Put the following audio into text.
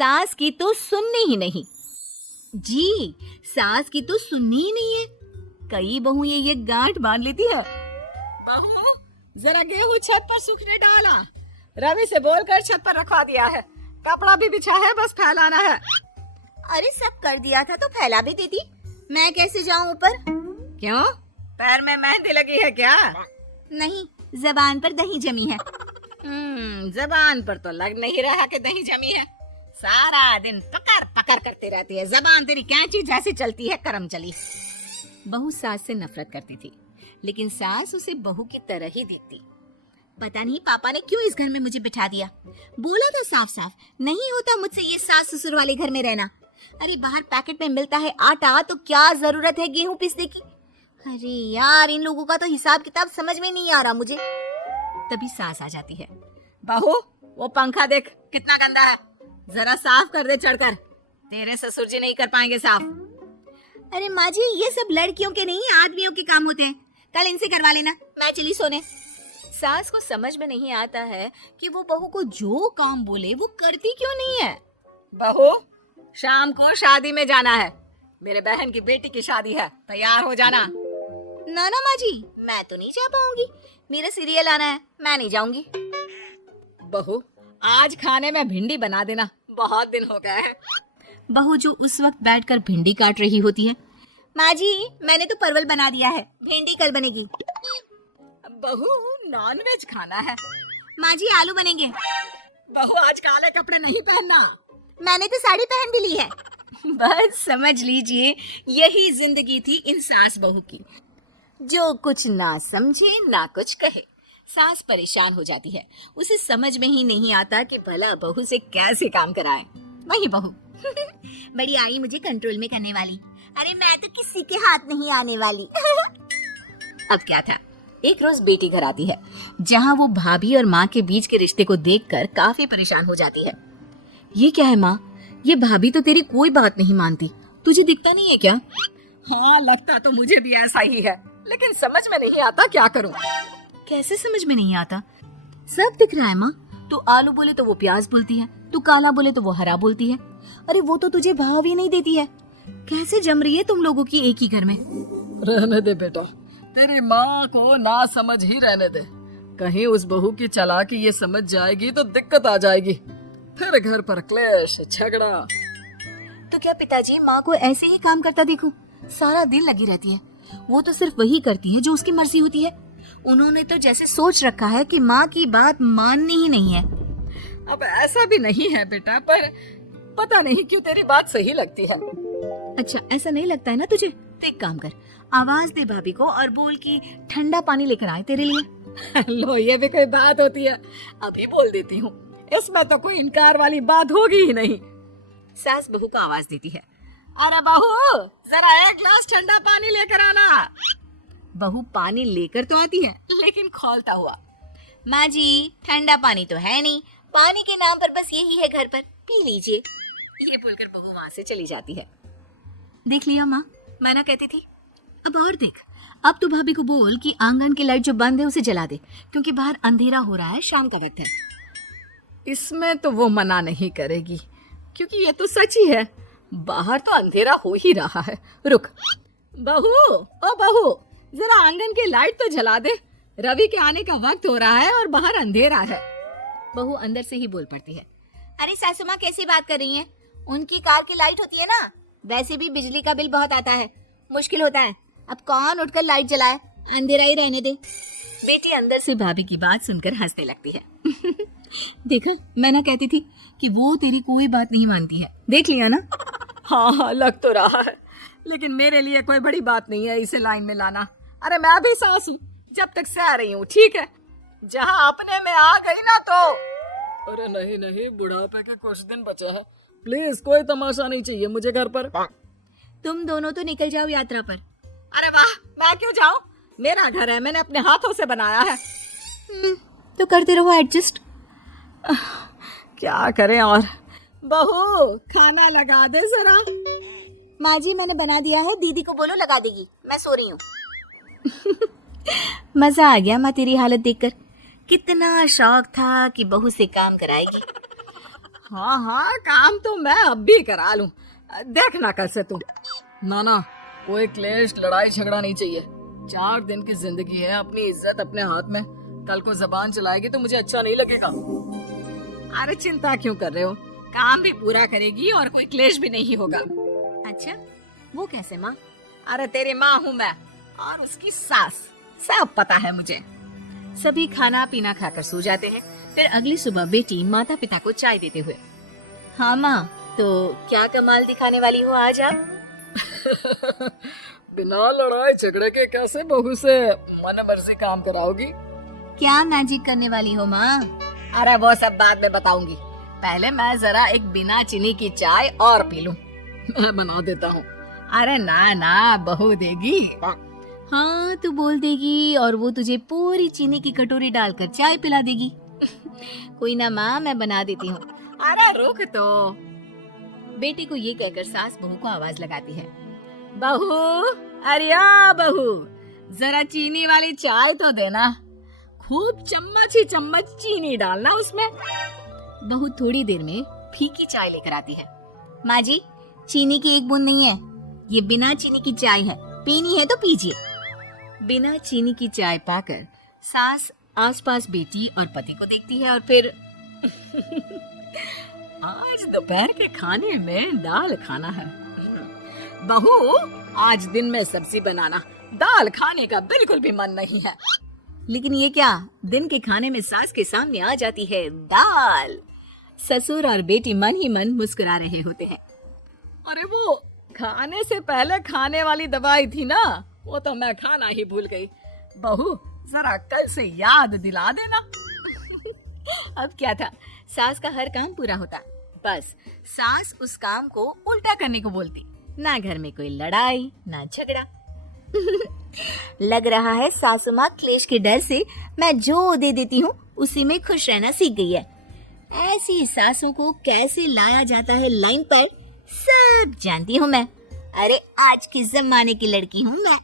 सास की तो सुननी ही नहीं। जी, सास की तो सुननी ही नहीं है। कई बहू ये गांठ बांध लेती है। बहू, जरा गेहूं छत पर सूखने डाला। रवि से बोलकर छत पर रखवा दिया है। कपड़ा भी बिछा है, बस फैलाना है। अरे सब कर दिया था तो फैला भी देती। मैं कैसे जाऊं ऊपर? क्यों, पैर में मेहंदी लगी है क्या? नहीं, जबान पर दही जमी है। जबान पर तो लग नहीं रहा कि दही जमी है। सारा दिन पकड़ पकड़ करती रहती है। जबान तेरी कैंची जैसी चलती है, करम चली। बहू सास से नफरत करती थी, लेकिन सास उसे बहू की तरह ही देखती। पता नहीं पापा ने क्यों इस घर में मुझे बिठा दिया। बोला था साफ साफ, नहीं होता मुझसे ये सास ससुर वाले घर में रहना। अरे बाहर पैकेट में मिलता है आटा, तो क्या जरूरत है गेहूं पीसने की। अरे यार, इन लोगों का तो हिसाब किताब समझ में नहीं आ रहा मुझे। तभी सास आ जाती है। बहू, वो पंखा देख कितना गंदा है, जरा साफ कर दे चढ़कर। तेरे ससुर जी नहीं कर पाएंगे साफ। अरे माँ जी, ये सब लड़कियों के नहीं आदमियों के काम होते हैं। कल इनसे करवा लेना, मैं चली सोने। सास को समझ में नहीं आता है कि वो बहू को जो काम बोले वो करती क्यों नहीं है। बहू, शाम को शादी में जाना है। मेरे बहन की बेटी की शादी है, तैयार हो जाना। ना ना माँ जी, मैं तो नहीं जा पाऊंगी। मेरा सीरियल आना है, मैं नहीं जाऊंगी। बहू, आज खाने में भिंडी बना देना, बहुत दिन हो गए हैं। बहू जो उस वक्त बैठकर भिंडी काट रही होती है। माँ जी, मैंने तो परवल बना दिया है, भिंडी कल बनेगी। बहू, नॉनवेज खाना है। माँ जी, आलू बनेंगे। बहू, आज काले कपड़े नहीं पहनना। मैंने तो साड़ी पहन भी ली है। बस समझ लीजिए, यही जिंदगी थी इन सास बहू की, जो कुछ ना समझे ना कुछ कहे। सास परेशान हो जाती है, उसे समझ में ही नहीं आता कि भला बहू से कैसे काम कराए। वही बहू बड़ी आई मुझे कंट्रोल में करने वाली। अरे मैं तो किसी के हाथ नहीं आने वाली। अब क्या था, एक रोज बेटी घर आती है, जहाँ वो भाभी और माँ के बीच के रिश्ते को देखकर काफी परेशान हो जाती है। ये क्या है माँ, ये भाभी तो तेरी कोई बात नहीं मानती, तुझे दिखता नहीं है क्या? हाँ, लगता तो मुझे भी ऐसा ही है, लेकिन समझ में नहीं आता क्या करूं। कैसे समझ में नहीं आता? सब दिख रहा है माँ। तू आलू बोले तो वो प्याज बोलती है, तू काला बोले तो वो हरा बोलती है। अरे वो तो तुझे भाव ही नहीं देती है। कैसे जम रही है तुम लोगों की एक ही घर में? रहने दे बेटा, तेरी माँ को ना समझ ही रहने दे। कहीं उस बहू की चालाकी ये समझ जाएगी तो दिक्कत आ जाएगी, फिर घर पर क्लेश झगड़ा। तो क्या पिताजी माँ को ऐसे ही काम करता देखो? सारा दिन लगी रहती है। वो तो सिर्फ वही करती है जो उसकी मर्जी होती है। उन्होंने तो जैसे सोच रखा है कि माँ की बात माननी ही नहीं है। अब ऐसा भी नहीं है बेटा, पर पता नहीं क्यों तेरी बात सही लगती है। अच्छा, ऐसा नहीं लगता है ना तुझे? तो एक काम कर, आवाज दे भाभी को और बोल कि ठंडा पानी लेकर आए तेरे लिए। लो, ये भी कोई बात होती है? अभी बोल देती हूँ, इसमें तो कोई इनकार वाली बात होगी ही नहीं। सास बहू को आवाज देती है। अरे बहू, जरा एक गिलास ठंडा पानी लेकर आना। बहू पानी लेकर तो आती है, लेकिन खौलता हुआ। माँ जी, ठंडा पानी तो है नहीं, पानी के नाम पर बस यही है घर पर, पी लीजिए। ये बोलकर बहू वहाँ से चली जाती है। देख लिया माँ, मैं ना कहती थी। अब और देख, अब तो भाभी को बोल कि आंगन की लाइट जो बंद है उसे जला दे, क्योंकि बाहर अंधेरा हो रहा है, शाम का वक्त है। इसमें तो वो मना नहीं करेगी, क्योंकि ये तो सच ही है, बाहर तो अंधेरा हो ही रहा है। रुक बहू, ओ बहू, जरा आंगन की लाइट तो जला दे, रवि के आने का वक्त हो रहा है और बाहर अंधेरा है। बहू अंदर से ही बोल पड़ती है। अरे सासू माँ, कैसी बात कर रही हैं? उनकी कार की लाइट होती है ना, वैसे भी बिजली का बिल बहुत आता है, मुश्किल होता है। अब कौन उठकर लाइट जलाए, अंधेरा ही रहने दे। बेटी अंदर से भाभी की बात सुनकर हंसने लगती है। देखा, मैं ना कहती थी कि वो तेरी कोई बात नहीं मानती है, देख लिया ना। हाँ हाँ, लग तो रहा है, लेकिन मेरे लिए कोई बड़ी बात नहीं है इसे लाइन में लाना। अरे मैं भी सास हूँ, जब तक सह रही हूँ, ठीक है। जहाँ अपने में आ गई ना तो। अरे नहीं नहीं, बुढ़ापे के कुछ दिन बचे हैं, प्लीज कोई तमाशा नहीं चाहिए मुझे घर पर। तुम दोनों तो निकल जाओ यात्रा पर। अरे वाह, मैं क्यों जाऊँ, मेरा घर है, मैंने अपने हाथों से बनाया है। तो करते रहो एडजस्ट। क्या करें और। बहू, खाना लगा दे जरा। माँ जी, मैंने बना दिया है, दीदी को बोलो लगा देगी, मैं सो रही हूँ। मजा आ गया माँ तेरी हालत देखकर। कितना शौक था कि बहू से काम कराएगी। हाँ हाँ, काम तो मैं अब भी करा लूं, देखना कल से तुम। ना कोई क्लेश लड़ाई झगड़ा नहीं चाहिए। 4 दिन की जिंदगी है, अपनी इज्जत अपने हाथ में। कल को जबान चलाएगी तो मुझे अच्छा नहीं लगेगा। अरे चिंता क्यों कर रहे हो, काम भी पूरा करेगी और कोई क्लेश भी नहीं होगा। अच्छा, वो कैसे माँ? अरे तेरी माँ हूँ मैं और उसकी सास, सब पता है मुझे। सभी खाना पीना खाकर सो जाते हैं। फिर अगली सुबह बेटी माता पिता को चाय देते हुए, हाँ माँ, तो क्या कमाल दिखाने वाली हो आज आप? बिना लड़ाई झगड़े के कैसे बहू से मन मर्जी काम कराओगी? क्या मैजिक करने वाली हो माँ? अरे वो सब बाद में बताऊंगी, पहले मैं जरा एक बिना चीनी की चाय और पी लूं। मैं बना देता हूँ। अरे ना बहू देगी। हाँ, तू बोल देगी और वो तुझे पूरी चीनी की कटोरी डालकर चाय पिला देगी। कोई ना माँ, मैं बना देती हूँ। अरे रुक तो। बेटी को ये कहकर सास बहू को आवाज लगाती है, बहू, अरे बहू, जरा चीनी वाली चाय तो देना। खूब चम्मच ही चम्मच चीनी डालना उसमें। बहू थोड़ी देर में फीकी चाय लेकर आती है। माँ जी, चीनी की एक बूंद नहीं है, ये बिना चीनी की चाय है, पीनी है तो पीजिए। बिना चीनी की चाय पाकर सास आसपास बेटी और पति को देखती है और फिर आज दोपहर के खाने में दाल खाना है। बहू, आज दिन में सब्जी बनाना, दाल खाने का बिल्कुल भी मन नहीं है। लेकिन ये क्या, दिन के खाने में सास के सामने आ जाती है दाल। ससुर और बेटी मन ही मन मुस्कुरा रहे होते हैं। अरे वो खाने से पहले खाने वाली दवाई थी ना, वो तो मैं खाना ही भूल गई। बहू, जरा कल से याद दिला देना। अब क्या था, सास का हर काम पूरा होता, बस सास उस काम को उल्टा करने को बोलती। ना घर में कोई लड़ाई ना झगड़ा। लग रहा है सासू माँ क्लेश के डर से मैं जो दे देती हूँ उसी में खुश रहना सीख गई है। ऐसी सासों को कैसे लाया जाता है लाइन पर, सब जानती हूँ मैं। अरे आज के जमाने की लड़की हूँ मैं।